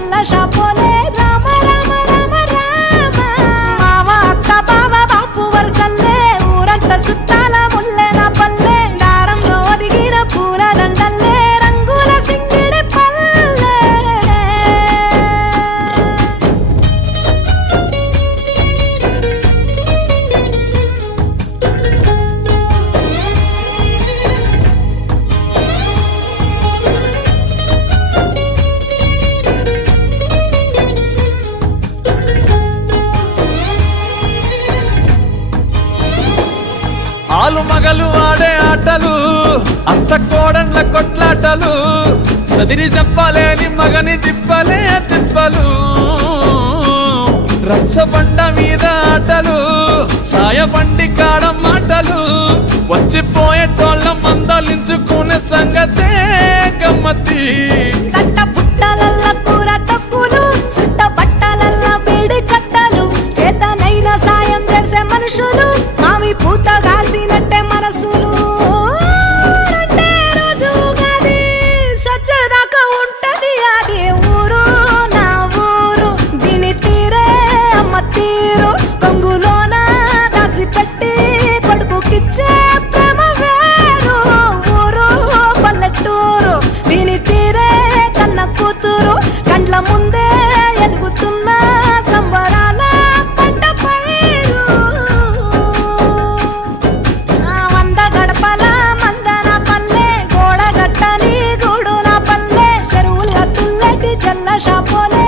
జల్ల షాపోలే రామ రామ రామ రామ మావ అత్త బావ బాపు వరసల్లే ఊరంతా సుట్టాల ముల్లెన పల్లె దారంలో ఒదిగిన పూల దండల్లే రంగుల సింగిడి పల్లె ఆలు మగలు ఆడే ఆటలు అత్త కోడన్ల కొట్లాటలు సదిరి చెప్పలేని మగని తిప్పలే తిప్పలు రచ్చబండ మీద ఆటలు సాయబండి కాడ మాటలు వచ్చిపోయేటోళ్ళ మందలించుకునే సంగతే గమ్మతి తట్ట పుట్టలల్ల కూర తక్కులు సుట్ట బట్టలల్ల వేడి కట్టలు చేతనైన సాయం చేసే మనుషులు మావి పూత కాసినట్టే మనసులు రెండే రోజు గది సచ్చదాకా ఉంటది అది ఊరు నా ఊరు దీని తీరే అమ్మ తీరు కొంగులోన దాసి పెట్టి కొడుకుకిచ్చే ప్రేమ వేరు ఊరు పల్లెటూరు దీని తీరే కన్న కూతురు కండ్ల ముందే ఎదుగుతున్న సంబరాల పంట పైరు వంద గడపల మందన పల్లె గోడ గట్టని గూడు నా పల్లె చెరువుల తుల్లటి జల్ల షాపోలే